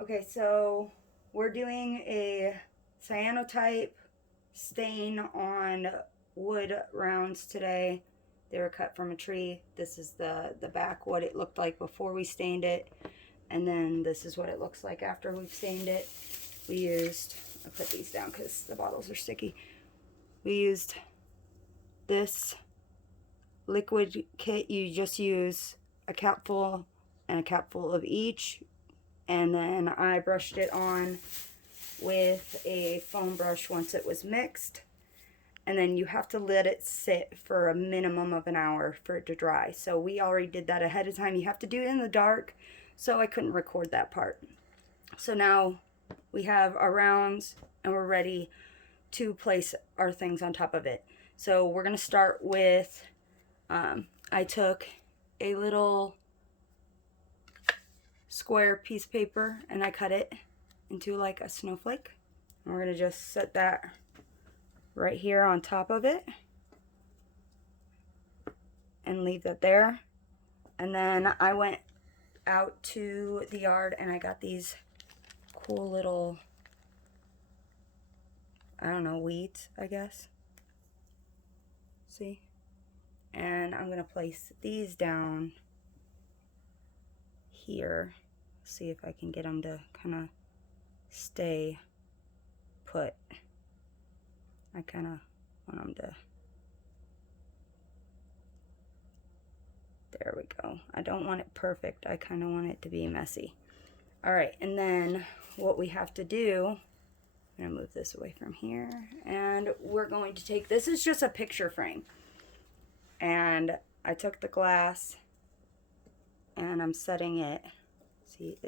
Okay, so we're doing a cyanotype stain on wood rounds today. They were cut from a tree. This is the back, what it looked like before we stained it. And then this is what it looks like after we've stained it. We used, I'll put these down because the bottles are sticky. We used this liquid kit. You just use a capful and a capful of each. And then I brushed it on with a foam brush once it was mixed. And then you have to let it sit for a minimum of an hour for it to dry. So we already did that ahead of time. You have to do it in the dark, so I couldn't record that part. So now we have our rounds and we're ready to place our things on top of it. So we're going to start with, I took a little square piece of paper and I cut it into like a snowflake. And we're going to just set that right here on top of it and leave that there. And then I went out to the yard and I got these cool little, I don't know, weeds, I guess. See? And I'm going to place these down here. See if I can get them to kind of stay put. I kind of want them to, there we go. I don't want it perfect. I kind of want it to be messy. All right, and then what we have to do, I'm going to move this away from here, and we're going to take, this is just a picture frame. And I took the glass and I'm setting it, see,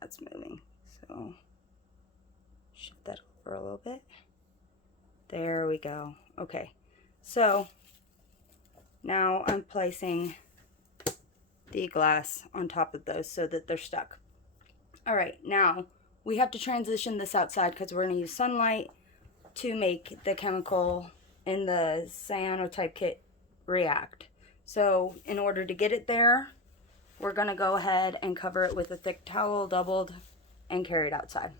that's moving. So shift that over a little bit. There we go. Okay, so now I'm placing the glass on top of those so that they're stuck. All right, now we have to transition this outside because we're going to use sunlight to make the chemical in the cyanotype kit react. So in order to get it there, we're going to go ahead and cover it with a thick towel, doubled, and carry it outside.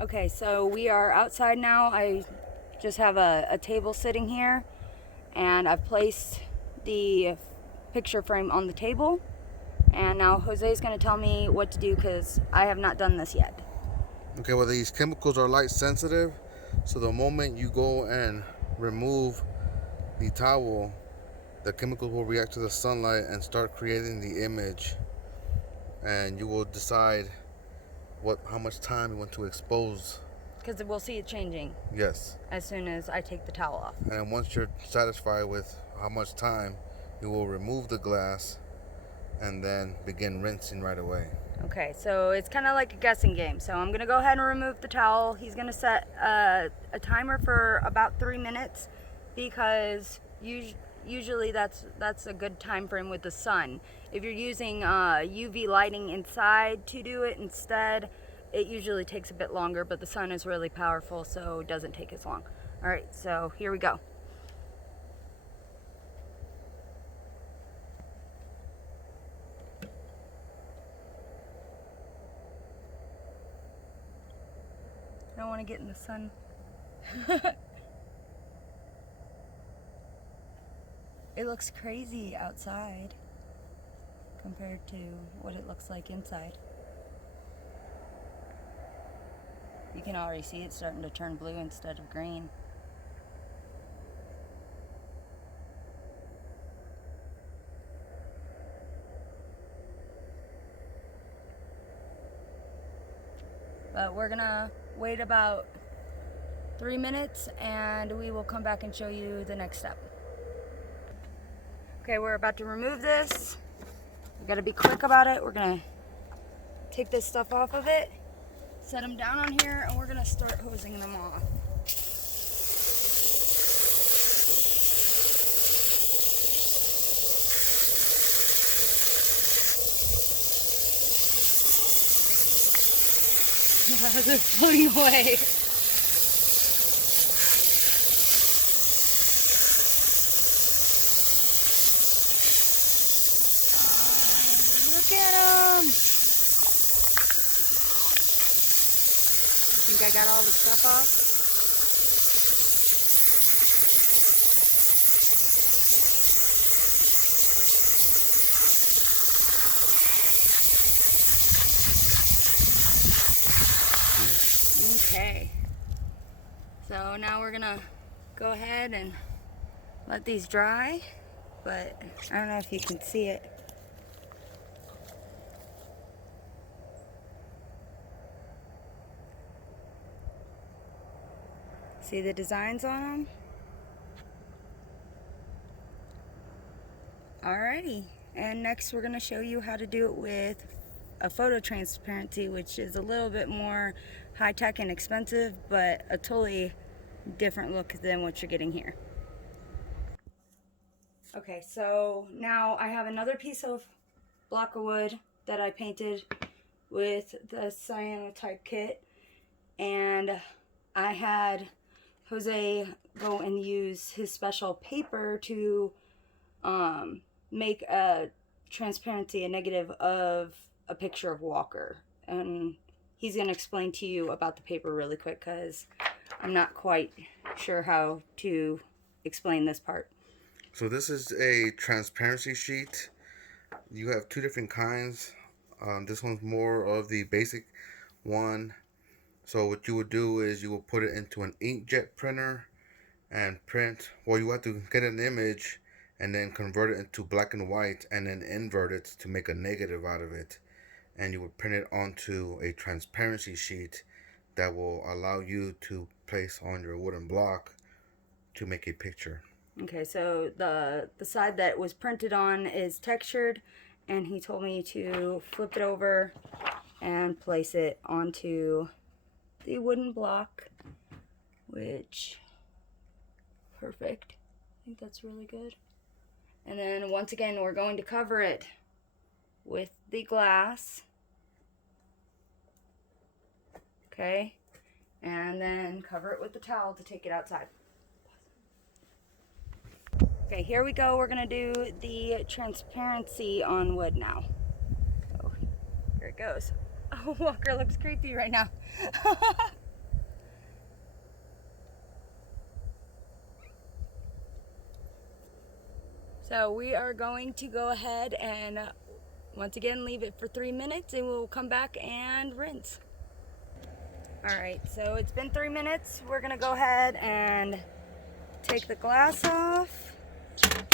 Okay, so we are outside now. I just have a table sitting here, and I've placed the picture frame on the table. And now Jose is going to tell me what to do because I have not done this yet. Okay, well, these chemicals are light sensitive, so the moment you go and remove the towel, the chemicals will react to the sunlight and start creating the image, and you will decide how much time you want to expose. Because we'll see it changing. Yes. As soon as I take the towel off. And once you're satisfied with how much time, you will remove the glass and then begin rinsing right away. Okay, so it's kind of like a guessing game. So I'm going to go ahead and remove the towel. He's going to set a timer for about 3 minutes because usually that's a good time frame with the sun. If you're using UV lighting inside to do it instead, it usually takes a bit longer, but the sun is really powerful, so it doesn't take as long. All right, so here we go. I don't want to get in the sun. It looks crazy outside compared to what it looks like inside. You can already see it starting to turn blue instead of green. But we're gonna wait about 3 minutes and we will come back and show you the next step. Okay, we're about to remove this. We gotta be quick about it. We're gonna take this stuff off of it, set them down on here, and we're gonna start hosing them off. They're floating away. Look at them. think I got all the stuff off. Okay, so now we're gonna go ahead and let these dry, but I don't know if you can see it. See the designs on them? Alrighty, and next we're gonna show you how to do it with a photo transparency, which is a little bit more high-tech and expensive, but a totally different look than what you're getting here. Okay, so now I have another piece of block of wood that I painted with the Cyanotype kit, and I had Jose go and use his special paper to make a transparency, a negative of a picture of Walker. And he's going to explain to you about the paper really quick because I'm not quite sure how to explain this part. So this is a transparency sheet. You have two different kinds. This one's more of the basic one. So what you would do is you will put it into an inkjet printer and print, well, you have to get an image and then convert it into black and white and then invert it to make a negative out of it. And you would print it onto a transparency sheet that will allow you to place on your wooden block to make a picture. Okay, so the side that was printed on is textured, and he told me to flip it over and place it onto the wooden block, which, perfect. I think that's really good. And then once again, we're going to cover it with the glass. Okay, and then cover it with the towel to take it outside. Okay, here we go. We're gonna do the transparency on wood now. So here it goes. Oh, Walker looks creepy right now. So we are going to go ahead and once again leave it for 3 minutes, and we'll come back and rinse. All right, so it's been 3 minutes. We're gonna go ahead and take the glass off,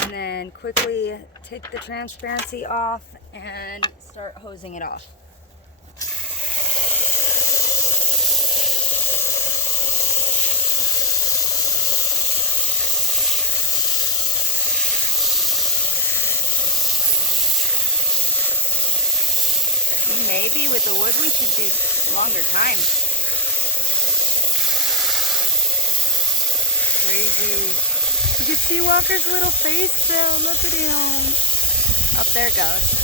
and then quickly take the transparency off and start hosing it off. Maybe with the wood we should do longer time. Crazy. You can see Walker's little face though. Look at him. Up there it goes.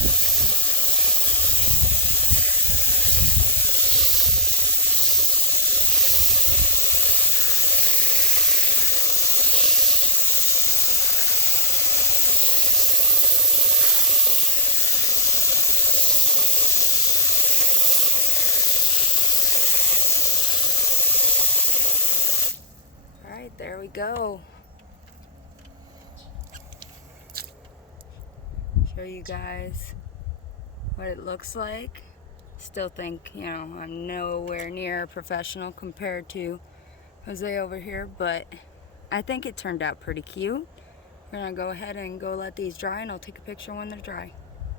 Alright, there we go. Show you guys what it looks like. Still think, you know, I'm nowhere near a professional compared to Jose over here, but I think it turned out pretty cute. We're gonna go ahead and go let these dry, and I'll take a picture when they're dry.